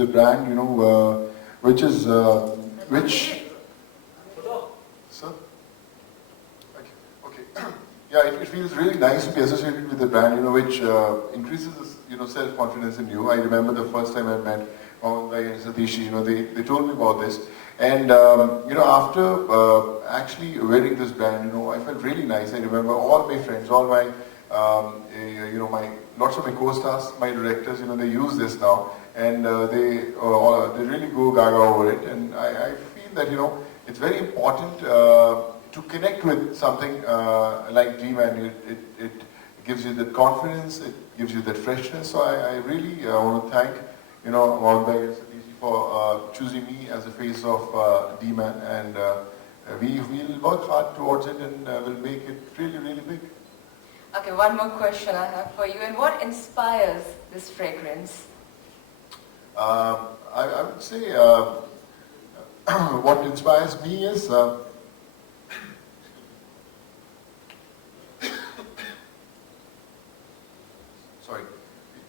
The brand, which is which. Sir? Okay. Okay. Yeah, it feels really nice to be associated with the brand, which increases, self-confidence in you. I remember the first time I met Mohammed and Satish, they told me about this. And, after actually wearing this brand, I felt really nice. I remember all my friends, all my, lots of my co-stars, my directors, they use this now. And they really go gaga over it. And I feel that, it's very important to connect with something like D-Man. It gives you that confidence, it gives you that freshness. So I really want to thank, Mohammed and Satish for choosing me as the face of D-Man. And we'll work hard towards it and we'll make it really, really big. Okay, one more question I have for you. And what inspires this fragrance? I would say what inspires me is sorry.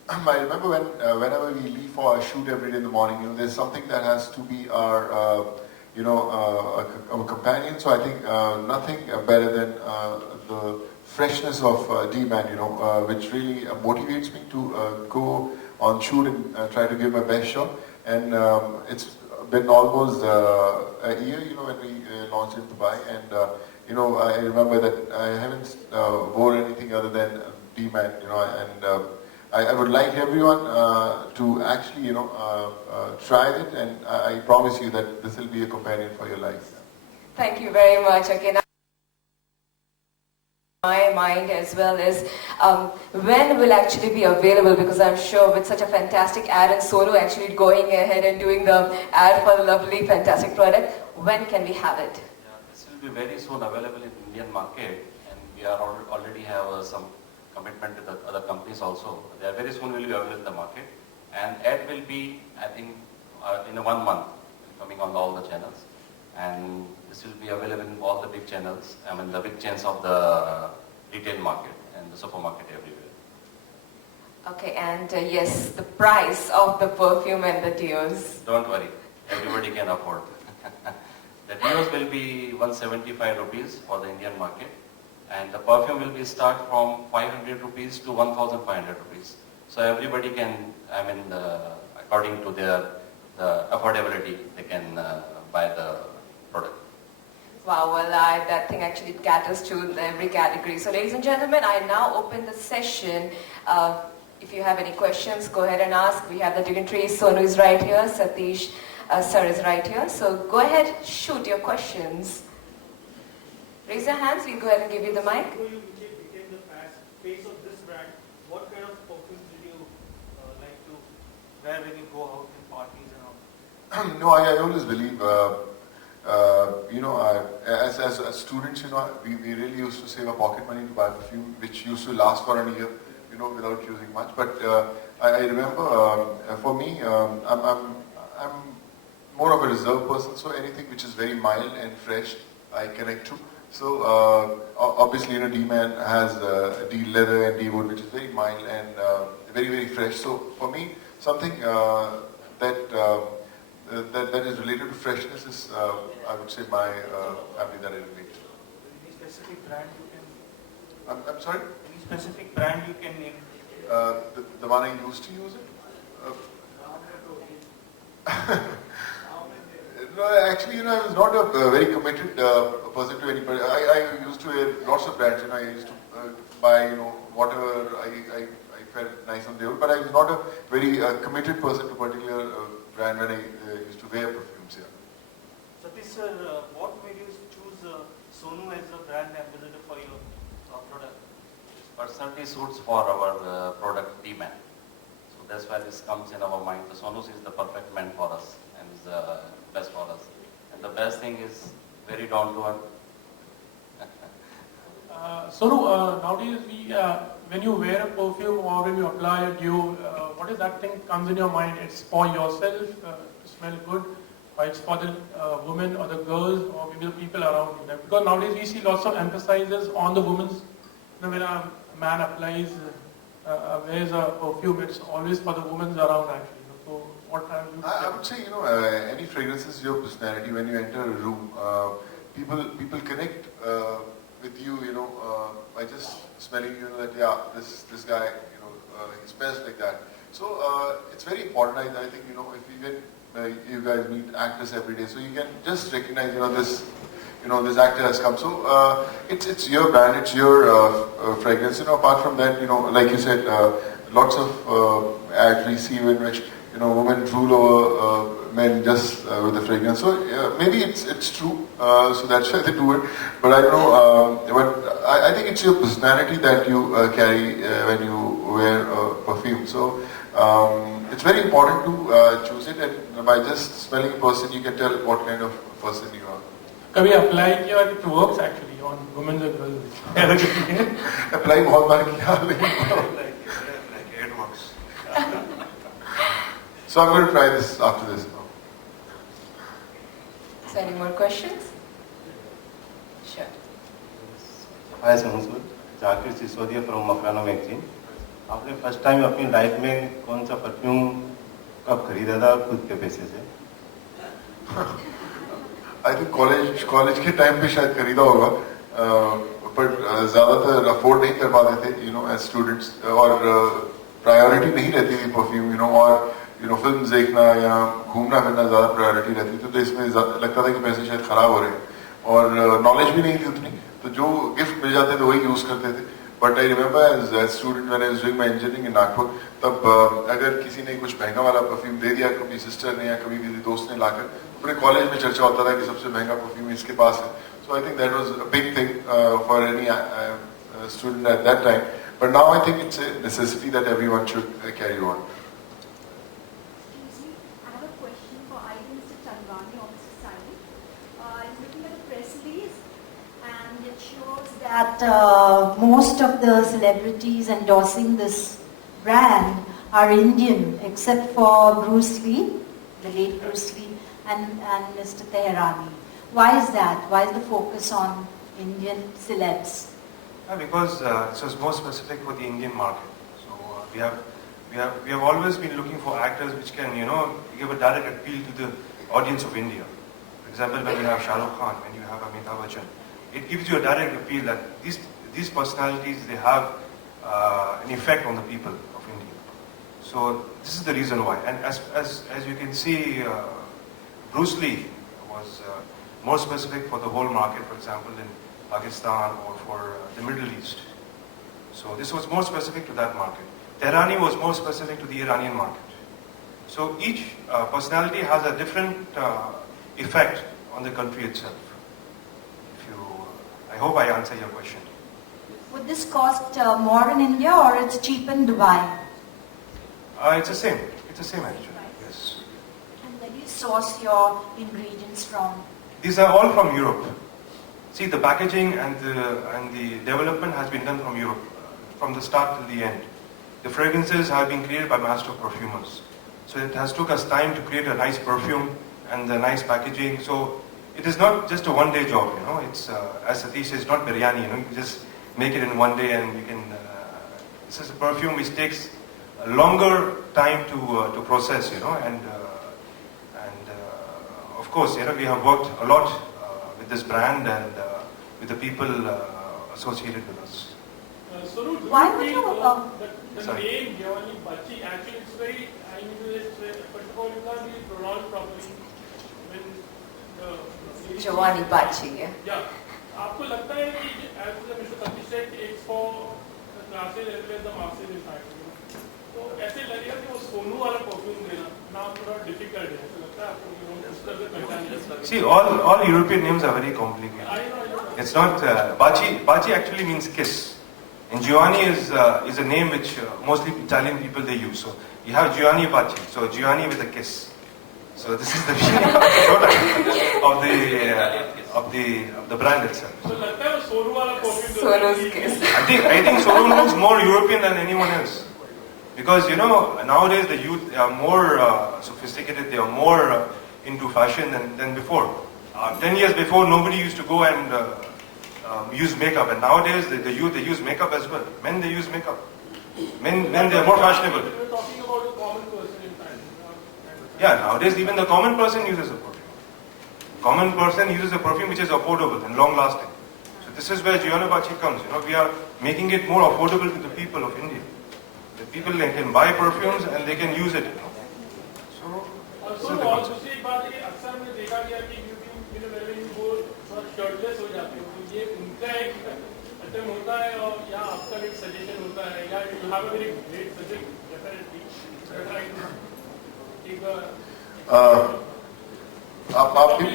I remember whenever we leave for a shoot every day in the morning, there's something that has to be our our companion. So I think nothing better than the freshness of D-Man, which really motivates me to go on shoot and try to give my best shot. And it's been almost a year, when we launched in Dubai. And, I remember that I haven't worn anything other than D-Man, and I would like everyone to actually, try it. And I promise you that this will be a companion for your life. Thank you very much. Okay, now my mind as well is when will actually be available, because I'm sure with such a fantastic ad and Sonu actually going ahead and doing the ad for the lovely fantastic product, when can we have it? Yeah, this will be very soon available in Indian market, and we are already have some commitment with the other companies also. They are very soon will be available in the market, and ad will be, I think, in 1 month coming on all the channels. And this will be available in all the big channels, the big chains of the retail market and the supermarket everywhere. Okay, and yes, the price of the perfume and the deos. Don't worry, everybody can afford. The deos will be 175 rupees for the Indian market, and the perfume will be start from 500 rupees to 1,500 rupees. So everybody can, according to their affordability, they can buy the product. Wow, well, that thing actually caters to every category. So ladies and gentlemen, I now open the session. If you have any questions, go ahead and ask. We have the dignitaries. Sonu is right here. Satish sir is right here. So go ahead, shoot your questions. Raise your hands. We'll go ahead and give you the mic. Before you became the face of this brand, what kind of perfumes did you like to wear when you go out in parties and all? No, I always believe, as students, we really used to save our pocket money to buy perfume, which used to last for a year, without using much. But I remember, for me, I'm more of a reserved person, so anything which is very mild and fresh, I connect to. So obviously, D-Man has D-Leather and D-Wood, which is very mild and very, very fresh. So for me, something that is related to freshness is, I would say, my family that I relate to. Any specific brand you can? I'm sorry? Any specific brand you can name? The one I used to use it? No, actually, I was not a very committed person to any. I used to wear lots of brands. I used to buy, whatever I felt nice on there. But I was not a very committed person to a particular brand when I used to wear perfumes. Yeah. Satish sir, what made you choose Sonu as a brand ambassador for your product? Personality suits for our product D-Man. So that's why this comes in our mind. The Sonus is the perfect man for us and is the best for us. And the best thing is very down to earth. Nowadays when you wear a perfume or when you apply a dew, what is that thing comes in your mind? It's for yourself to smell good, or it's for the women or the girls or maybe the people around you? Because nowadays we see lots of emphasis on the women's. When a man applies, wears a perfume, it's always for the women's around actually. So what have you? I would say, any fragrance is your personality. When you enter a room, people connect with you, by just smelling, that this guy, he smells like that. So it's very important. I think, if you get you guys meet actors every day, so you can just recognize, this actor has come. So it's your brand, it's your fragrance. Apart from that, like you said, lots of ads we see in which women drool over men just with the fragrance. So maybe it's true. So that's why they do it. But I don't know. But I think it's your personality that you carry when you wear perfume. So it's very important to choose it, and by just smelling a person, you can tell what kind of person you are. Can we apply it here? It works actually on women and girls. Apply बहुत बार किया लेकिन Like it works. So I'm going to try this after this. So any more questions? Sure. Hi Sonu sir, Zakir Sisodia from Makrana magazine. आपने first time अपनी life में कौन सा perfume कब खरीदा था खुद के पैसे से? आई थिंक कॉलेज के टाइम पे शायद खरीदा होगा, पर ज़्यादातर अफोर्ड नहीं कर पाते थे, एज स्टूडेंट्स, और प्रायोरिटी नहीं रहती थी परफ्यूम, और फिल्म देखना या घूमना फिरना ज़्यादा प्रायोरिटी रहती थी, तो इसमें लगता था कि पैसे शायद ख़राब हो रहे हैं, और नॉलेज भी नहीं थी उतनी, तो जो गिफ्ट मिल जाते थे वही यूज़ करते थे। But I remember as student when I was doing my engineering in Nagpur, तब अगर किसी ने कुछ महंगा वाला परफ्यूम दे दिया, कभी सिस्टर ने या कभी किसी दोस्त ने लाकर, पूरे कॉलेज में चर्चा होता था कि सबसे महंगा परफ्यूम इसके पास है। So I think that was a big thing for any student at that time, but now I think it's a necessity that everyone should carry on. That most of the celebrities endorsing this brand are Indian, except for Bruce Lee, the late Bruce Lee, and Mr. Teherani. Why is that? Why is the focus on Indian celebs? Because it was more specific for the Indian market. So we have always been looking for actors which can give a direct appeal to the audience of India. For example, when you have Shah Rukh Khan, when you have Amitabh Bachchan, it gives you a direct appeal that these personalities, they have an effect on the people of India. So this is the reason why. And as you can see, Bruce Lee was more specific for the whole market, for example, in Pakistan or for the Middle East. So this was more specific to that market. Teherani was more specific to the Iranian market. So each personality has a different effect on the country itself. I hope I answer your question. Would this cost more in India or it's cheap in Dubai? It's the same. It's the same actually. Right. Yes. And where do you source your ingredients from? These are all from Europe. See, the packaging and the development has been done from Europe, from the start till the end. The fragrances have been created by master perfumers. So it has took us time to create a nice perfume and the nice packaging. So it is not just a one-day job, you know. It's, as Satish says, it's not biryani, you know. You just make it in one day and you can, this is a perfume which takes a longer time to process, you know, and of course, you know, we have worked a lot with this brand and with the people associated with us. Sonu, do Why you would feel you, the Sorry. name Giovanni Bacci, actually it's very, I mean, first of all, you can't really pronounce properly when the... Giovanni Bacci, yeah. Yeah. आपको लगता है कि as Mr. Satish said, it's for the classes as well as the masses in fact. तो ऐसे लगेगा कि वो सोनू वाला परफ्यूम देना नाम थोड़ा डिफिकल्ट है, ऐसा लगता है आपको कि वो उस तरह से पहचान See, all European names are very complicated. I know. It's not, Baci actually means kiss. And Giovanni is a name which mostly Italian people they use. So you have Giovanni Baci, so Giovanni with a kiss. So this is the meaning of the product of the brand itself. So लगता है वो सोनू वाला perfume Sonu's kiss. I think Sonu looks more European than anyone else. Because, you know, nowadays the youth they are more sophisticated, they are more into fashion than before. 10 years before, nobody used to go and use makeup. And nowadays, the youth, they use makeup as well. Men, they use makeup. Men they are more fashionable. We were talking about a common person in fact. Yeah, nowadays, even the common person uses a perfume. Common person uses a perfume which is affordable and long-lasting. So this is where Giovanni Bacci comes. You know, we are making it more affordable to the people of India. The people they can buy perfumes and they can use it. You know. So this is the और concept. दूसरी एक बात है कि अक्सर मैंने देखा गया कि you go थोड़ा shirtless हो जाते हो, तो ये उनका एक attempt होता है और या आपका एक suggestion होता है या you have a very great suggestion definitely. आप भी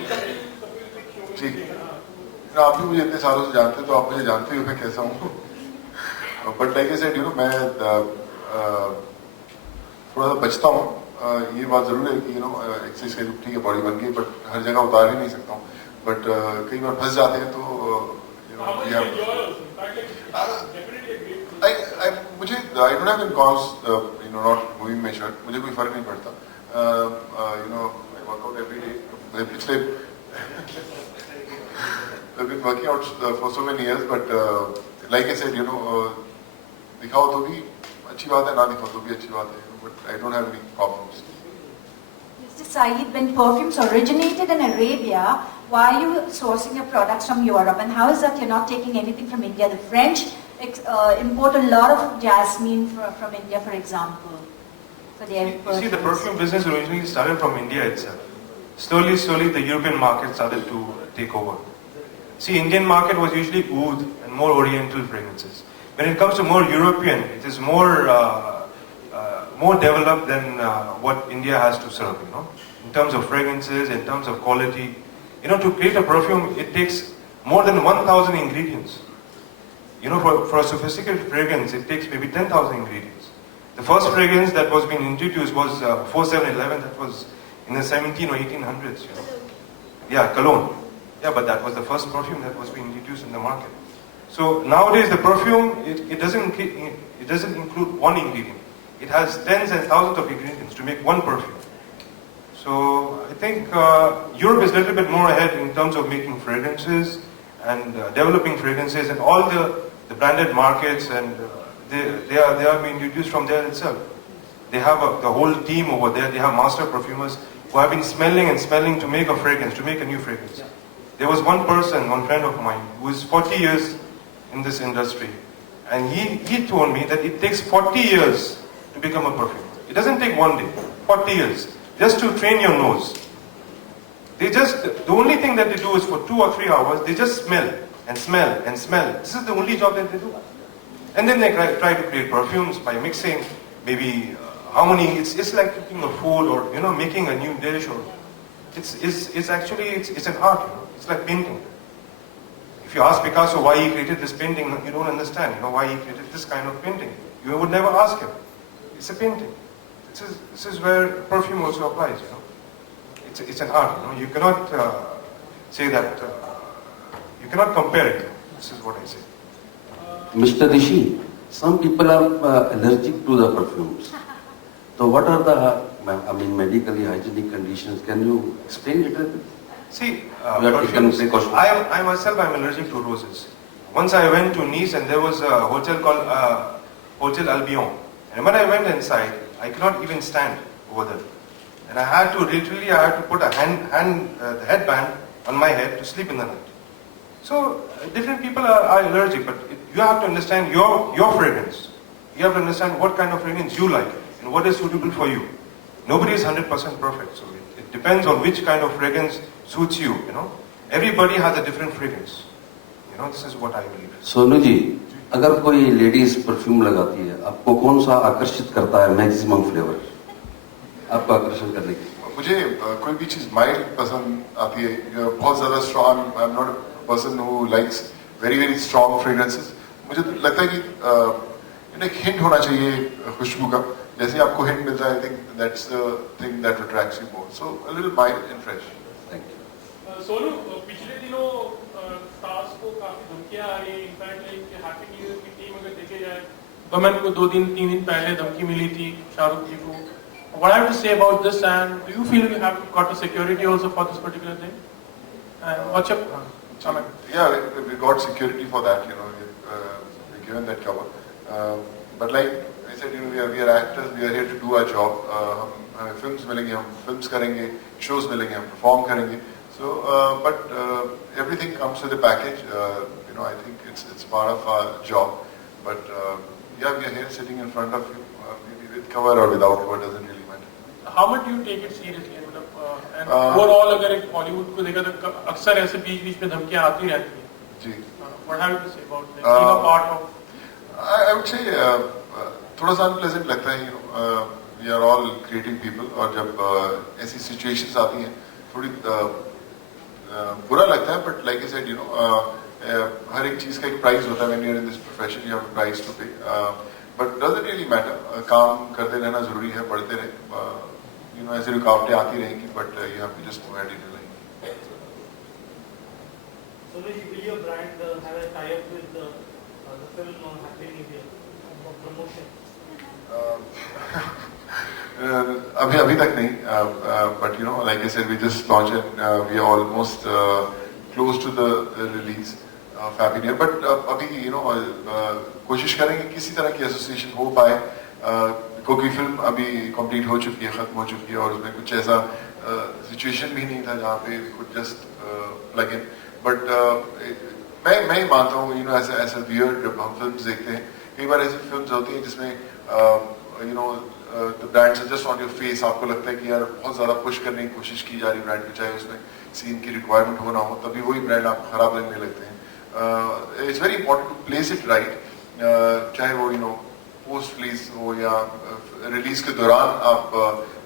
ठीक, आप भी मुझे इतने सालों से जानते हैं तो आप मुझे जानते ही हो मैं कैसा हूँ. But like I said, you know, मैं थोड़ा सा बचता हूँ. ये बात जरूर है कि यू नो एक्सरसाइज के ठीक है बॉडी बन गई, बट हर जगह उतार ही नहीं सकता हूँ. बट कई बार फंस जाते हैं तो यू नो मुझे I don't have any cause you know not moving my shirt. मुझे कोई फर्क नहीं पड़ता. You know I workout every day. मुझे पिछले I've been working out for so many years, but like I said, you know, दिखाओ तो भी अच्छी बात है, ना दिखाओ तो भी अच्छी बात है. But I don't have any problems. Mr. Saeed, when perfumes originated in Arabia, why are you sourcing your products from Europe? And how is that you're not taking anything from India? The French import a lot of jasmine from India, for example. For their You see, the perfumes. perfume business originally started from India itself. Slowly, the European market started to take over. See, Indian market was usually oud and more oriental fragrances. When it comes to more European, it is more developed than what India has to serve, you know, in terms of fragrances, in terms of quality. You know, to create a perfume, it takes more than 1,000 ingredients. You know, for a sophisticated fragrance, it takes maybe 10,000 ingredients. The first fragrance that was being introduced was 4711, that was in the 17 or 1800s, you know. Yeah, cologne. Yeah, but that was the first perfume that was being introduced in the market. So nowadays the perfume, it doesn't include one ingredient. It has tens and thousands of ingredients to make one perfume. So I think Europe is a little bit more ahead in terms of making fragrances and developing fragrances, and all the branded markets, and they are being introduced from there itself. They have the whole team over there. They have master perfumers who have been smelling and smelling to make a fragrance, to make a new fragrance. There was one person, one friend of mine, who is 40 years in this industry, and he told me that it takes 40 years to become a perfumer. It doesn't take one day, 40 years, just to train your nose. The only thing that they do is for 2 or 3 hours, they just smell and smell and smell. This is the only job that they do. And then they try to create perfumes by mixing maybe harmony. It's like cooking a food, or, you know, making a new dish, or it's actually an art, you know. It's like painting. If you ask Picasso why he created this painting, you don't understand, you know, why he created this kind of painting. You would never ask him. It's a painting. This is where perfume also applies, you know. It's an art, you know. You cannot say that, you cannot compare it. This is what I say. Mr. Rishi, some people are allergic to the perfumes. So what are the, medically hygienic conditions? Can you explain it a bit? See, We have taken perfumes, precautions. I myself am allergic to roses. Once I went to Nice and there was a hotel called Hotel Albion. And when I went inside, I could not even stand over there. And I had to put a the headband on my head to sleep in the night. So different people are allergic, but you have to understand your fragrance. You have to understand what kind of fragrance you like and what is suitable for you. Nobody is 100% perfect, so it depends on which kind of fragrance suits you. You know, everybody has a different fragrance. You know, this is what I believe. Sonu ji, अगर कोई ladies perfume लगाती है, आपको कौन सा आकर्षित करता है मैक्सिमम फ्लेवर आपको आकर्षण करने की? मुझे कोई भी चीज माइल्ड पसंद आती है, बहुत ज्यादा strong. I am not a person who likes very very strong fragrances. मुझे तो लगता है कि एक हिंट होना चाहिए खुशबू का। जैसे आपको हिंट मिलता है, आई think that's the thing that attracts you more. So a little mild and fresh. Thank you. Sonu, पिछले दिनों स्टार्स को काफी धमकियां आ रही है। In fact like happy new year की टीम अगर देखे जाए, गमन को 3 दिन पहले धमकी मिली थी शाहरुख जी को। What I have to say about this, and do you feel you have got a security also for this particular thing? And what's your comment? Yeah, we got security for that. You know, we're given that cover. But like I said, you know, we are actors. We are here to do our job. हमें films मिलेंगे, हम films करेंगे, shows मिलेंगे, हम perform करेंगे. So, but everything comes with a package. You know, I think it's part of our job. But yeah, we are here sitting in front of you, maybe with cover or without cover, doesn't really matter. How much do you take it seriously? And overall, अगर एक Bollywood को देखा तो अक्सर ऐसे बीच में धमकियां आती रहती हैं। जी। What have you to say about that? Being a part of. I would say थोड़ा सा unpleasant लगता है, you know, we are all creative people, और जब ऐसी situations आती हैं थोड़ी बुरा लगता है, but like I said, you know, हर एक चीज का एक प्राइस होता है। when you're in this profession, you have a price to pay, but doesn't really matter. काम करते रहना जरूरी है, बढ़ते रहे। You know, ऐसी रुकावटें आती रहेंगी, but you have to just move ahead in your life. So will your brand have a tie-up with the film on Happy New Year for promotion? अभी तक नहीं, but you know, like I said, we just launched it. We are almost close to the release of Happy New Year. But अभी you know, कोशिश करेंगे किसी तरह की association हो पाए, क्योंकि फिल्म अभी कंप्लीट हो चुकी है, खत्म हो चुकी है, और उसमें कुछ ऐसा सिचुएशन भी नहीं था जहाँ पे कुछ जस्ट प्लग इन। बट मैं ही मानता हूँ, यू नो, ऐसा व्यूअर जब हम फिल्म्स देखते हैं, कई बार ऐसी फिल्म्स होती हैं जिसमें you know the brands are just on your face. आपको लगता है कि यार बहुत ज्यादा पुश करने की कोशिश की जा रही ब्रांड की, चाहे उसमें सीन की रिक्वायरमेंट हो ना हो, तभी वही ब्रांड आपको खराब लगने लगते हैं। It's very important to place it right, चाहे वो यू नो पोस्ट रिलीज हो या रिलीज के दौरान आप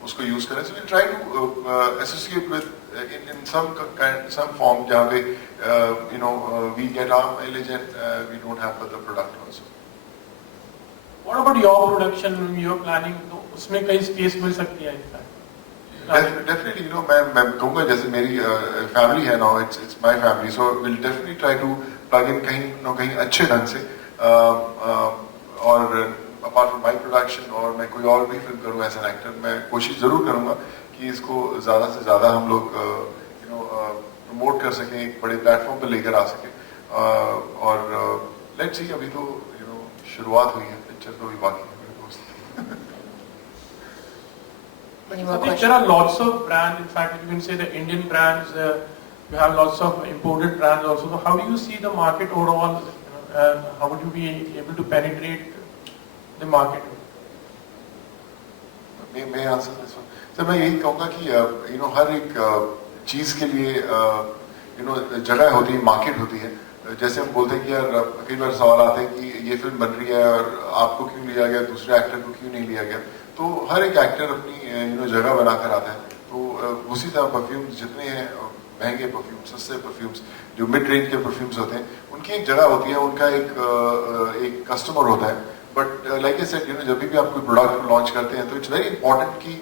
उसको यूज करें। So we try to associate with in some form जहाँ पे you know we get our mileage and we don't have the product also. What about your production? You're planning, तो उसमें कई स्पेस मिल सकती है इनफैक्ट? Definitely, you know, मैं कहूँगा जैसे मेरी फैमिली है now, it's my family, so we'll definitely try to plug in कहीं न कहीं अच्छे ढंग से, और apart from my production और मैं कोई और भी फिल्म करूँ एज एन एक्टर, मैं कोशिश जरूर करूँगा कि इसको ज़्यादा से ज़्यादा हम लोग यू नो प्रमोट कर सकें, एक बड़े प्लेटफॉर्म पर लेकर आ सकें, और लेट्स सी, अभी तो यू नो शुरुआत हुई है, पिक्चर तो अभी बाकी है मेरे दोस्त। There are lots of brands. In fact, you can say the Indian brands. You have lots of imported brands also. So how do you see the market overall? And how would you be able to penetrate the market? मैं answer this one. Sir मैं यही कहूँगा कि you know हर एक चीज़ के लिए you know जगह होती है, मार्केट होती है। जैसे हम बोलते हैं कि यार कई बार सवाल आते हैं कि ये फिल्म बन रही है और आपको क्यों लिया गया, दूसरे एक्टर को क्यों नहीं लिया गया। तो हर एक एक्टर अपनी यू नो जगह बनाकर आता है। तो उसी तरह परफ्यूम्स जितने हैं, महंगे परफ्यूम्स, सस्ते परफ्यूम्स, जो मिड रेंज के परफ्यूम्स होते हैं, उनकी एक जगह होती है, उनका एक कस्टमर होता है। But like I said, you know जब भी आप कोई प्रोडक्ट लॉन्च करते हैं तो इट्स वेरी इंपॉर्टेंट कि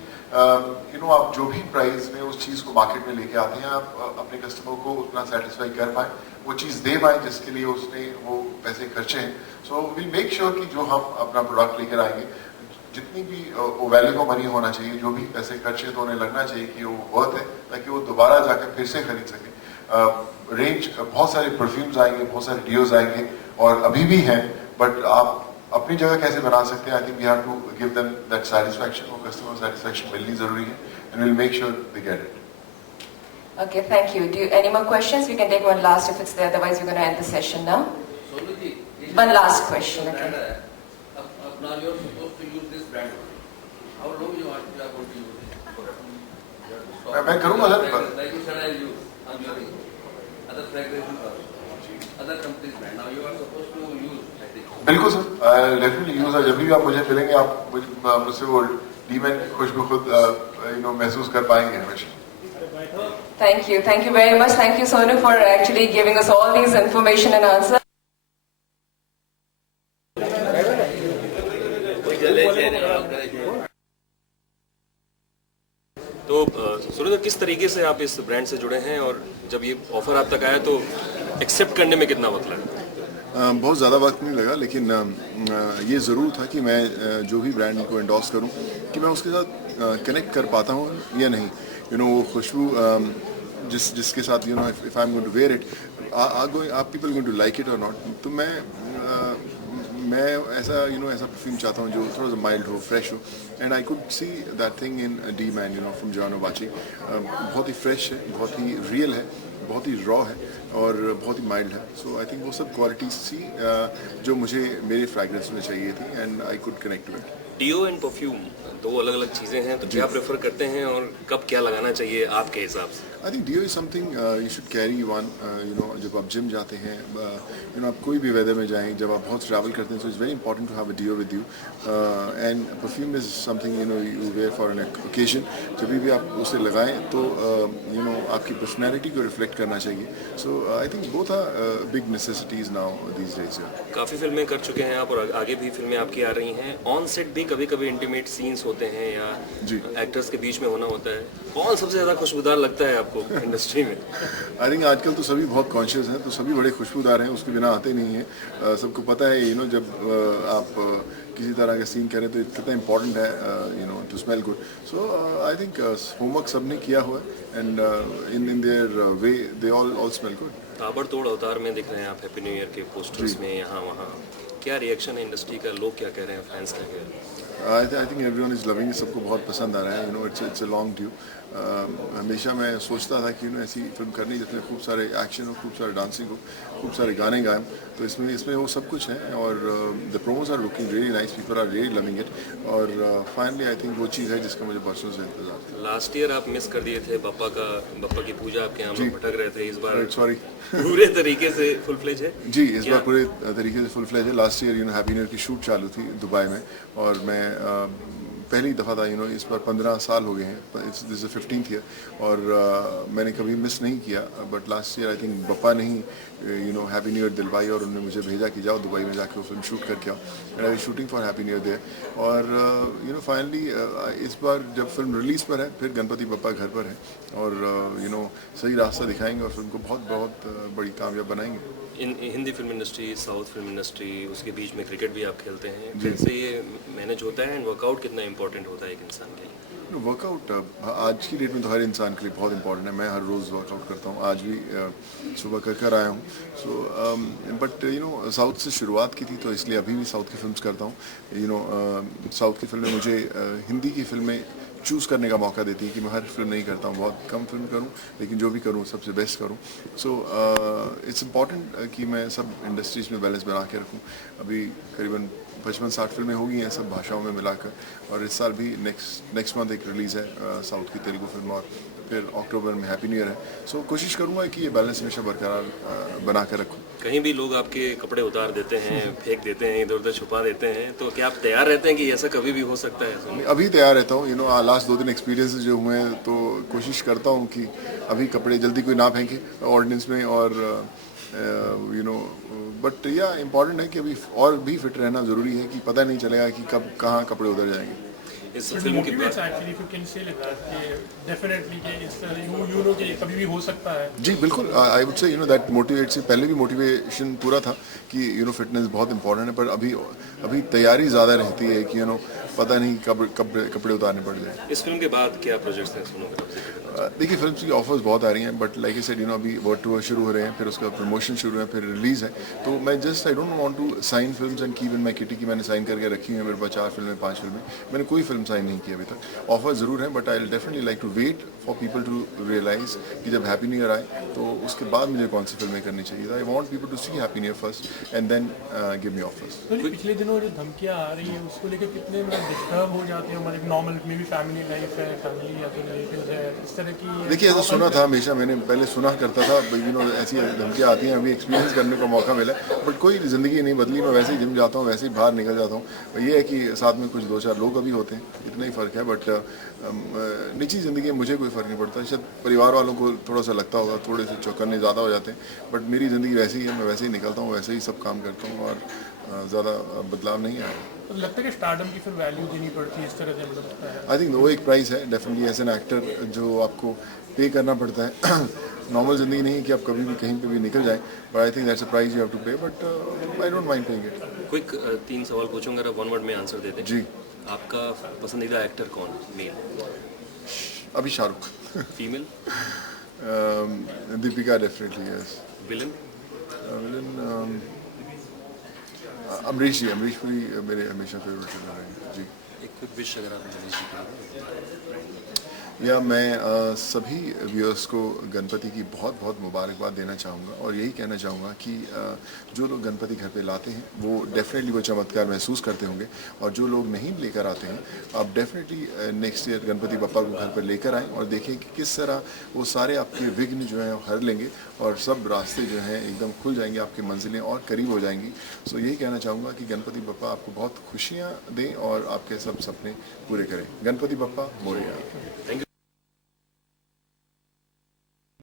यू नो आप जो भी प्राइस में उस चीज़ को मार्केट में लेके आते हैं, आप अपने कस्टमर को उतना सेटिस्फाई कर पाए, वो चीज़ दे पाए जिसके लिए उसने वो पैसे खर्चे हैं। सो वी मेक श्योर कि जो हम अपना प्रोडक्ट लेकर आएंगे, जितनी भी वैल्यू फॉर मनी होना चाहिए, जो भी पैसे खर्चे तो उन्हें लगना चाहिए कि वो वर्थ है, ताकि वो दोबारा जाकर फिर से खरीद सके। रेंज बहुत सारे परफ्यूम्स आएंगे, बहुत सारे डियोज आएंगे और अभी भी हैं, बट आप अपनी जगह कैसे बना सकते हैं, I think we have to give them that satisfaction, वो कस्टमर सेटिस्फैक्शन मिलनी जरूरी है, and will make sure they get it. Okay, thank you. Do you any more questions? We can take one last if it's there. Otherwise, we're going to end the session now. One last question. Okay. Now you are supposed to use this brand. How long you are going to use it? मैं करूँगा sir. Like you said, I'll use. I'm using other fragrances also. Other companies brand. Now you are supposed to use. I think. बिल्कुल sir, definitely use है। जब भी आप मुझे मिलेंगे, आप मुझसे वो डीमैन खुशबू खुद महसूस कर पाएंगे हमेशा। Thank you very much. Thank you, Sonu, for actually giving us all these information and answers. तो सूरज, किस तरीके से आप इस ब्रांड से जुड़े हैं और जब ये ऑफर आप तक आया तो एक्सेप्ट करने में कितना वक्त लगा? बहुत ज़्यादा वक्त नहीं लगा, लेकिन ये ज़रूर था कि मैं जो भी ब्रांड को एंडोर्स करूं कि मैं उसके साथ कनेक्ट कर पाता हूं या नहीं। वो खुशबू जिसके साथ if I am going to wear it, are people going to like it और नॉट। तो मैं ऐसा ऐसा परफ्यूम चाहता हूँ जो थोड़ा सा माइल्ड हो, फ्रेश हो, and I could see that thing in D man from Jono बाची। बहुत ही फ्रेश है, बहुत ही रियल है, बहुत ही रॉ है और बहुत ही माइल्ड है। सो आई थिंक वो सब क्वालिटीज थी जो मुझे मेरे फ्रैग्रेंस में चाहिए थी, and I could connect to it. Deo and perfume दो अलग अलग चीज़ें हैं, तो क्या प्रेफर करते हैं और कब क्या लगाना चाहिए आपके हिसाब से? I think deo is something you should carry one. जब आप जिम जाते हैं, आप कोई भी वेदर में जाएं, जब आप बहुत ट्रैवल करते हैं, so it's very important to have a deo with you. And perfume is something you wear for an occasion. जब भी आप उसे लगाएं तो आपकी पर्सनैलिटी को रिफ्लेक्ट करना चाहिए। So I think both are big necessities now these days. काफ़ी फिल्में कर चुके हैं आप और आगे भी फिल्में आपकी आ रही हैं। ऑन सेट भी कभी कभी इंटीमेट सीन्स होते हैं या एक्टर्स के बीच में होना होता है। कौन सबसे ज़्यादा खुशबूदार लगता है आपको इंडस्ट्री में? आई थिंक आजकल तो सभी बहुत कॉन्शियस हैं, तो सभी बड़े खुशबूदार हैं, उसके बिना आते नहीं हैं। सबको पता है जब आप किसी तरह का सीन करें तो कितना इंपॉर्टेंट है to smell good. So I think homework सब ने किया हुआ है, and in their way they all smell good. ताबड़तोड़ अवतार में दिख रहे हैं आप हैप्पी न्यू ईयर के पोस्टर्स में, यहाँ वहाँ। क्या रिएक्शन है इंडस्ट्री का? लोग क्या कह रहे हैं, फैंस क्या कह रहे हैं? I think everyone is loving, सबको बहुत पसंद आ रहा है। It's a long due. हमेशा मैं सोचता था कि ऐसी फिल्म करनी जिसमें खूब सारे एक्शन हो, खूब सारे डांसिंग हो, खूब सारे गाने गाएं। तो इसमें वो सब कुछ है, और the promos are looking really nice, people are really loving it. और फाइनली आई थिंक वो चीज़ है जिसका मुझे बरसों से इंतजार था। लास्ट ईयर आप मिस कर दिए थे बप्पा की पूजा, आपके यहाँ लोग भटक रहे थे। इस बार सॉरी पूरे तरीके से फुल फ्लेज है? जी, इस बार पूरे तरीके से फुल फ्लेज है। Last year happy new year की शूट चालू थी दुबई में, और मैं पहली दफ़ा था। इस बार 15 साल हो गए हैं, दिस इज 15th ईयर, और मैंने कभी मिस नहीं किया। But last year I think Bappa ने ही हैप्पी न्यू ईयर दिलवाई, और उन्होंने मुझे भेजा कि जाओ दुबई में जाके वो फिल्म शूट करके आओ, and I was shooting for Happy new Year there. और फाइनली इस बार जब फिल्म रिलीज़ पर है, फिर गणपति बप्पा घर पर है, और सही रास्ता दिखाएंगे और फिल्म को बहुत बहुत बड़ी कामयाब बनाएंगे। Hindi film industry, south film industry, उसके बीच में क्रिकेट भी आप खेलते हैं, कैसे ये मैनेज होता है, एंड वर्कआउट कितना इंपॉर्टेंट होता है एक इंसान के लिए? वर्कआउट आज की डेट में तो हर इंसान के लिए बहुत इंपॉर्टेंट है। मैं हर रोज़ वर्कआउट करता हूँ, आज भी सुबह कर आया हूँ। सो बट साउथ से शुरुआत की थी, तो इसलिए अभी भी साउथ की फिल्म्स करता हूँ। साउथ की फिल्में मुझे हिंदी की फिल्में चूज़ करने का मौका देती है कि मैं हर फिल्म नहीं करता हूँ, बहुत कम फिल्म करूँ, लेकिन जो भी करूँ सबसे बेस्ट करूँ। सो इट्स इम्पॉर्टेंट कि मैं सब इंडस्ट्रीज़ में बैलेंस बना के रखूँ। अभी करीबन 55-60 फिल्में हो गई हैं सब भाषाओं में मिलाकर, और इस साल भी नेक्स्ट मंथ एक रिलीज़ है साउथ की तेलुगु फिल्म, और फिर अक्टूबर में हैप्पी न्यू ईयर है। सो कोशिश करूँगा कि ये बैलेंस हमेशा बरकरार बना कर रखूँ। कहीं भी लोग आपके कपड़े उतार देते हैं, फेंक देते हैं, इधर उधर छुपा देते हैं, तो क्या आप तैयार रहते हैं कि ऐसा कभी भी हो सकता है? अभी तैयार रहता हूँ। लास्ट 2 दिन एक्सपीरियंसेस जो हुए हैं, तो कोशिश करता हूँ कि अभी कपड़े जल्दी कोई ना फेंके ऑर्डिनेंस में, और बट या इम्पॉर्टेंट है कि अभी और भी फिट रहना ज़रूरी है, कि पता नहीं चलेगा कि कब कहाँ कपड़े उधर जाएंगे। इस फिल्म के बाद कभी भी हो सकता है। जी बिल्कुल, I would say that motivate से पहले भी मोटिवेशन पूरा था कि फिटनेस बहुत इंपॉर्टेंट है, पर अभी तैयारी ज़्यादा रहती है कि पता नहीं कब कपड़े उतारने पड़ जाए। इस फिल्म के बाद क्या प्रोजेक्ट्स हैं सोनू की तरफ से? देखिए फिल्म की ऑफर्स बहुत आ रही हैं, बट लाइक आई सेड अभी वर्ल्ड टूर शुरू हो रहे हैं, फिर उसका प्रमोशन शुरू है, फिर रिलीज है, तो मैं I don't want to sign films and keep in my kitty की मैंने साइन करके रखी हुई है मेरे पास 4 फिल्में 5 फिल्में, मैंने कोई फिल्म साइन नहीं की अभी तक। ऑफर जरूर है, but I will definitely like to wait for people to realise कि जब हैप्पी न्यू ईयर आए तो उसके बाद मुझे कौन सी फिल्में करनी चाहिए। I want people to see Happy new Year first and then give me offers. तो जो पिछले दिनों जो धमकियाँ आ रही हैं उसको लेकर कितने डिस्टर्ब हो जाते हैं हमारे नॉर्मल मे भी फैमिली लाइफ है, फैमिली या तो रिलेटिव्स है, इस तरह की? देखिए ऐसा सुना था हमेशा, मैंने पहले सुना करता था ऐसी धमकियाँ आती हैं, अभी एक्सपीरियंस करने का मौका मिला, बट कोई ज़िंदगी नहीं बदली। मैं वैसे ही जिम जाता हूँ, वैसे ही बाहर निकल जाता हूँ। ये है कि साथ में कुछ 2-4 लोग अभी होते हैं, इतना ही फ़र्क है, बट निजी ज़िंदगी में मुझे कोई फ़र्क नहीं पड़ता। शायद परिवार वालों को थोड़ा सा लगता होगा, थोड़े से चौकन्ने ज़्यादा हो जाते हैं, बट मेरी ज़िंदगी वैसी ही है, मैं वैसे ही निकलता हूँ, वैसे ही सब काम करता हूँ और ज़्यादा बदलाव नहीं आया। तो लगता है कि स्टारडम की फिर वैल्यू देनी पड़ती है इस तरह से, मतलब आई थिंक वो एक प्राइस है डेफिनेटली एज एन एक्टर जो आपको पे करना पड़ता है। नॉर्मल ज़िंदगी नहीं है कि आप कभी भी कहीं पे भी निकल जाएं, but I think that's a price you have to pay, but I don't mind paying it. Quick 3 सवाल पूछूंगा, आप 1 वर्ड में आंसर दे दें। जी। आपका पसंदीदा एक्टर कौन? मेल? अभी Shahrukh. Female? Deepika definitely yes. Villain? Villain Amrish ji, Amrish Puri मेरे हमेशा फेवरेट रहे हैं जी। एक क्विक विश अगर आप गणेश जी को। या मैं सभी व्यूअर्स को गणपति की बहुत बहुत मुबारकबाद देना चाहूँगा और यही कहना चाहूँगा कि जो लोग गणपति घर पे लाते हैं वो डेफिनेटली वो चमत्कार महसूस करते होंगे, और जो लोग नहीं लेकर आते हैं आप definitely next year Ganpati Bappa को घर पर लेकर आएँ और देखें कि किस तरह वो सारे आपके विघ्न जो हैं हर लेंगे और सब रास्ते जो हैं एकदम खुल जाएंगे, आपकी मंजिलें और करीब हो जाएंगी। सो यही कहना चाहूँगा कि गणपति बप्पा आपको बहुत खुशियाँ दें और आपके सब सपने पूरे करें। गणपति बप्पा मोरया। Thank you.